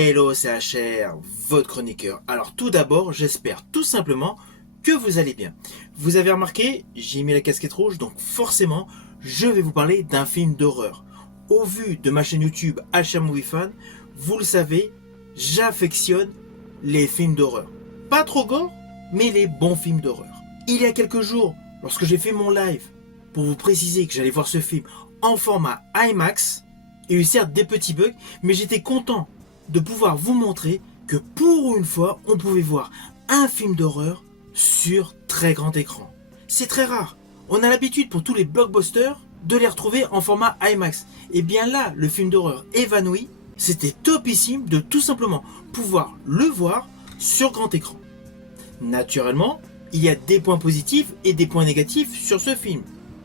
Hello, c'est HR, votre chroniqueur. Alors tout d'abord, j'espère tout simplement que vous allez bien. Vous avez remarqué, j'ai mis la casquette rouge, donc forcément, je vais vous parler d'un film d'horreur. Au vu de ma chaîne YouTube HR Movie Fan, vous le savez, j'affectionne les films d'horreur. Pas trop gore, mais les bons films d'horreur. Il y a quelques jours, lorsque j'ai fait mon live pour vous préciser que j'allais voir ce film en format IMAX, il y a eu certes des petits bugs, mais j'étais content de pouvoir vous montrer que pour une fois, on pouvait voir un film d'horreur sur très grand écran. C'est très rare. On a l'habitude pour tous les blockbusters de les retrouver en format IMAX. Et bien là, le film d'horreur Évanoui, c'était topissime de tout simplement pouvoir le voir sur grand écran. Naturellement, il y a des points positifs et des points négatifs sur ce film.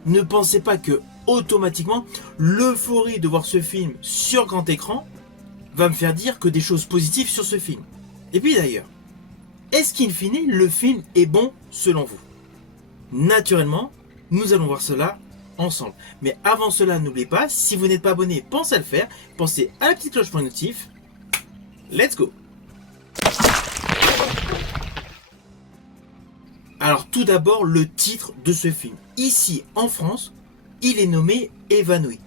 Ne pensez pas que automatiquement l'euphorie de voir ce film sur grand écran va me faire dire que des choses positives sur ce film. Et puis d'ailleurs, est-ce qu'in fine le film est bon selon vous? Naturellement, nous allons voir cela ensemble. Mais avant cela, n'oubliez pas, si vous n'êtes pas abonné, pensez à le faire. Pensez à la petite cloche pour les notifs. Let's go! Alors tout d'abord, le titre de ce film. Ici, en France, il est nommé Évanoui.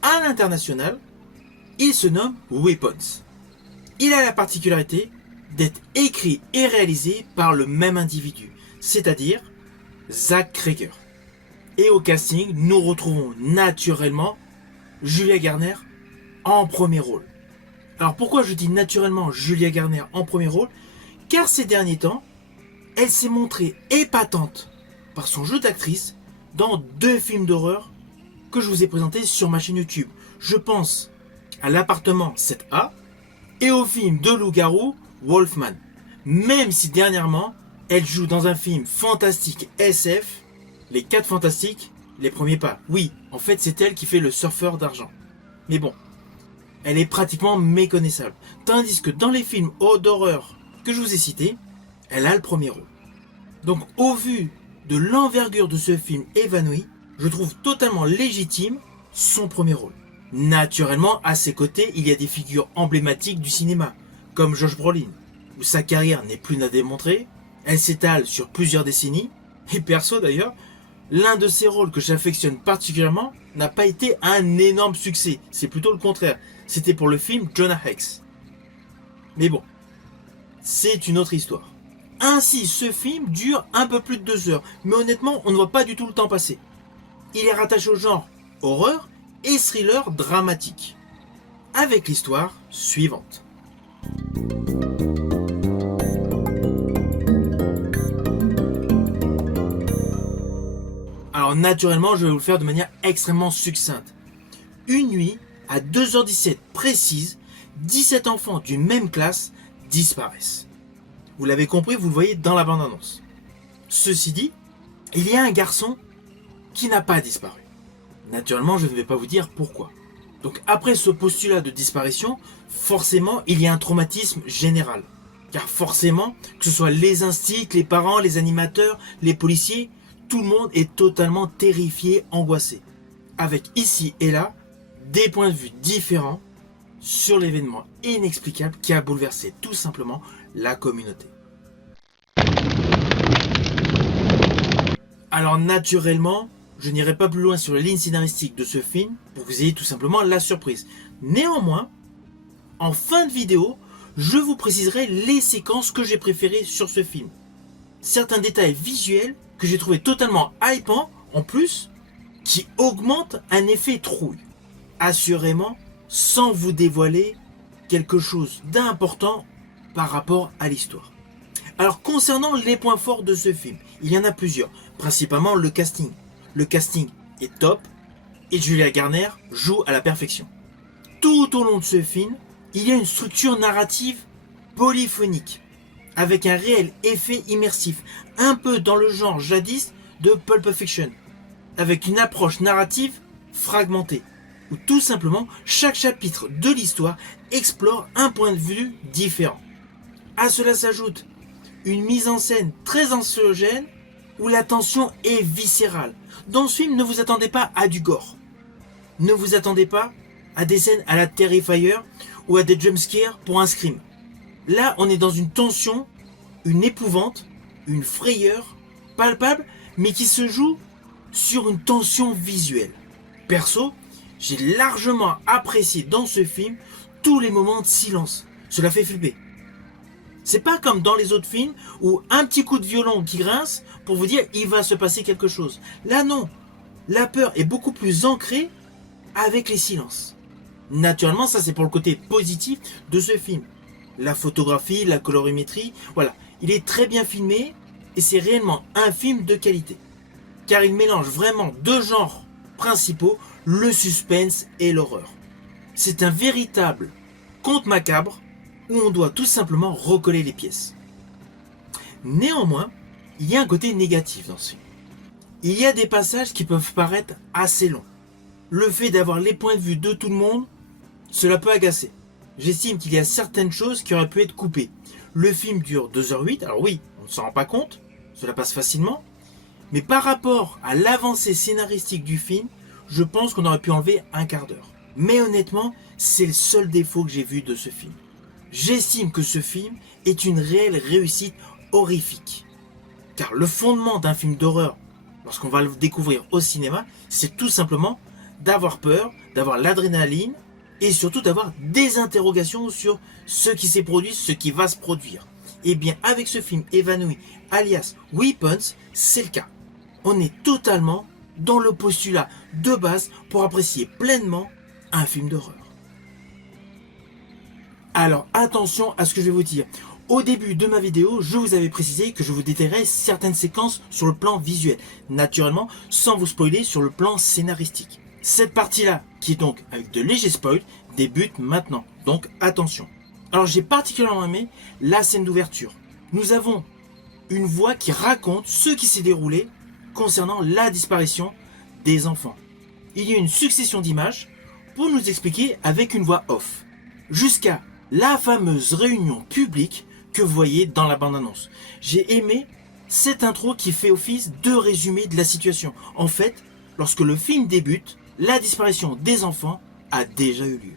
À l'international, il se nomme Weapons. Il a la particularité d'être écrit et réalisé par le même individu, c'est-à-dire Zach Cregger. Et au casting, nous retrouvons naturellement Julia Garner en premier rôle. Alors pourquoi je dis naturellement Julia Garner en premier rôle? Car ces derniers temps, elle s'est montrée épatante par son jeu d'actrice dans 2 films d'horreur que je vous ai présentés sur ma chaîne YouTube. Je pense à l'appartement 7A et au film de loup-garou Wolfman. Même si dernièrement, elle joue dans un film fantastique SF, Les 4 Fantastiques, les premiers pas. Oui, en fait c'est elle qui fait le surfeur d'argent. Mais bon, elle est pratiquement méconnaissable. Tandis que dans les films d'horreur que je vous ai cités, elle a le premier rôle. Donc au vu de l'envergure de ce film Évanoui, je trouve totalement légitime son premier rôle. Naturellement, à ses côtés, il y a des figures emblématiques du cinéma, comme Josh Brolin, où sa carrière n'est plus à démontrer, elle s'étale sur plusieurs décennies, et perso d'ailleurs, l'un de ses rôles que j'affectionne particulièrement n'a pas été un énorme succès, c'est plutôt le contraire, c'était pour le film Jonah Hex. Mais bon, c'est une autre histoire. Ainsi, ce film dure un peu plus de 2 heures, mais honnêtement, on ne voit pas du tout le temps passer. Il est rattaché au genre horreur et thriller dramatique, avec l'histoire suivante. Alors naturellement, je vais vous le faire de manière extrêmement succincte. Une nuit, à 2h17 précise, 17 enfants d'une même classe disparaissent. Vous l'avez compris, vous le voyez dans la bande-annonce. Ceci dit, il y a un garçon qui n'a pas disparu. Naturellement, je ne vais pas vous dire pourquoi. Donc après ce postulat de disparition, forcément, il y a un traumatisme général. Car forcément, que ce soit les instits, les parents, les animateurs, les policiers, tout le monde est totalement terrifié, angoissé. Avec ici et là, des points de vue différents sur l'événement inexplicable qui a bouleversé tout simplement la communauté. Alors naturellement, je n'irai pas plus loin sur la ligne scénaristique de ce film pour que vous ayez tout simplement la surprise. Néanmoins, en fin de vidéo, je vous préciserai les séquences que j'ai préférées sur ce film. Certains détails visuels que j'ai trouvé totalement hypants, en plus, qui augmentent un effet trouille. Assurément, sans vous dévoiler quelque chose d'important par rapport à l'histoire. Alors concernant les points forts de ce film, il y en a plusieurs, principalement le casting. Le casting est top et Julia Garner joue à la perfection. Tout au long de ce film, il y a une structure narrative polyphonique, avec un réel effet immersif, un peu dans le genre jadis de Pulp Fiction, avec une approche narrative fragmentée, où tout simplement chaque chapitre de l'histoire explore un point de vue différent. À cela s'ajoute une mise en scène très anxiogène où la tension est viscérale. Dans ce film, ne vous attendez pas à du gore. Ne vous attendez pas à des scènes à la Terrifier ou à des jumpscares pour un scream. Là, on est dans une tension, une épouvante, une frayeur palpable, mais qui se joue sur une tension visuelle. Perso, j'ai largement apprécié dans ce film tous les moments de silence. Cela fait flipper. C'est pas comme dans les autres films où un petit coup de violon qui grince pour vous dire il va se passer quelque chose. Là non, la peur est beaucoup plus ancrée avec les silences. Naturellement, ça c'est pour le côté positif de ce film. La photographie, la colorimétrie, voilà, il est très bien filmé et c'est réellement un film de qualité. Car il mélange vraiment deux genres principaux, le suspense et l'horreur. C'est un véritable conte macabre où on doit tout simplement recoller les pièces. Néanmoins, il y a un côté négatif dans ce film. Il y a des passages qui peuvent paraître assez longs. Le fait d'avoir les points de vue de tout le monde, cela peut agacer. J'estime qu'il y a certaines choses qui auraient pu être coupées. Le film dure 2h08, alors oui, on ne s'en rend pas compte, cela passe facilement, mais par rapport à l'avancée scénaristique du film, je pense qu'on aurait pu enlever un quart d'heure. Mais honnêtement, c'est le seul défaut que j'ai vu de ce film. J'estime que ce film est une réelle réussite horrifique. Car le fondement d'un film d'horreur, lorsqu'on va le découvrir au cinéma, c'est tout simplement d'avoir peur, d'avoir l'adrénaline et surtout d'avoir des interrogations sur ce qui s'est produit, ce qui va se produire. Et bien avec ce film Évanoui, alias Weapons, c'est le cas. On est totalement dans le postulat de base pour apprécier pleinement un film d'horreur. Alors attention à ce que je vais vous dire. Au début de ma vidéo, je vous avais précisé que je vous détaillerais certaines séquences sur le plan visuel, naturellement sans vous spoiler sur le plan scénaristique. Cette partie-là, qui est donc avec de légers spoils, débute maintenant, donc attention. Alors j'ai particulièrement aimé la scène d'ouverture. Nous avons une voix qui raconte ce qui s'est déroulé concernant la disparition des enfants. Il y a une succession d'images pour nous expliquer avec une voix off, jusqu'à la fameuse réunion publique que vous voyez dans la bande-annonce. J'ai aimé cette intro qui fait office de résumé de la situation. En fait, lorsque le film débute, la disparition des enfants a déjà eu lieu.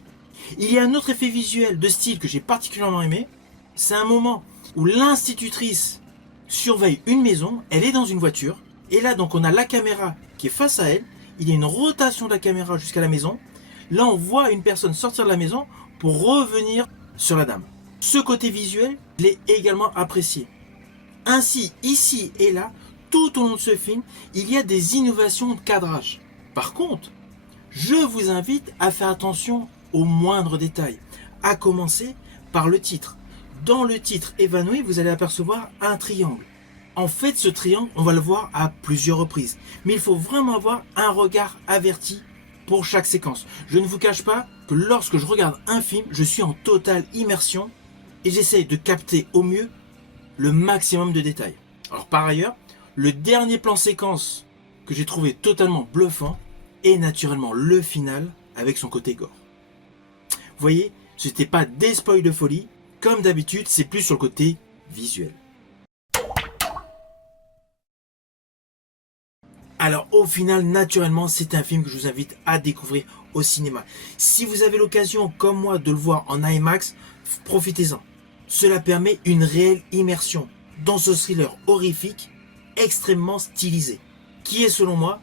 Il y a un autre effet visuel de style que j'ai particulièrement aimé. C'est un moment où l'institutrice surveille une maison, elle est dans une voiture, et là donc on a la caméra qui est face à elle, il y a une rotation de la caméra jusqu'à la maison. Là on voit une personne sortir de la maison pour revenir sur la dame. Ce côté visuel, je l'ai également apprécié. Ainsi, ici et là, tout au long de ce film, il y a des innovations de cadrage. Par contre, je vous invite à faire attention aux moindres détails, à commencer par le titre. Dans le titre Évanoui, vous allez apercevoir un triangle. En fait, ce triangle, on va le voir à plusieurs reprises. Mais il faut vraiment avoir un regard averti pour chaque séquence. Je ne vous cache pas que lorsque je regarde un film, je suis en totale immersion et j'essaie de capter au mieux le maximum de détails. Alors par ailleurs, le dernier plan séquence que j'ai trouvé totalement bluffant est naturellement le final avec son côté gore. Vous voyez, ce n'était pas des spoils de folie, comme d'habitude, c'est plus sur le côté visuel. Alors au final, naturellement, c'est un film que je vous invite à découvrir au cinéma. Si vous avez l'occasion, comme moi, de le voir en IMAX, profitez-en. Cela permet une réelle immersion dans ce thriller horrifique, extrêmement stylisé, qui est selon moi,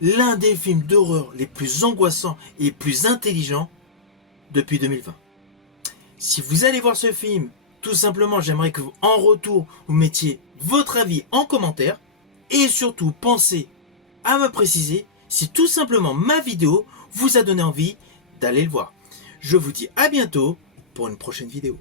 l'un des films d'horreur les plus angoissants et les plus intelligents depuis 2020. Si vous allez voir ce film, tout simplement, j'aimerais que vous, en retour, vous mettiez votre avis en commentaire et surtout pensez à me préciser si tout simplement ma vidéo vous a donné envie d'aller le voir. Je vous dis à bientôt pour une prochaine vidéo.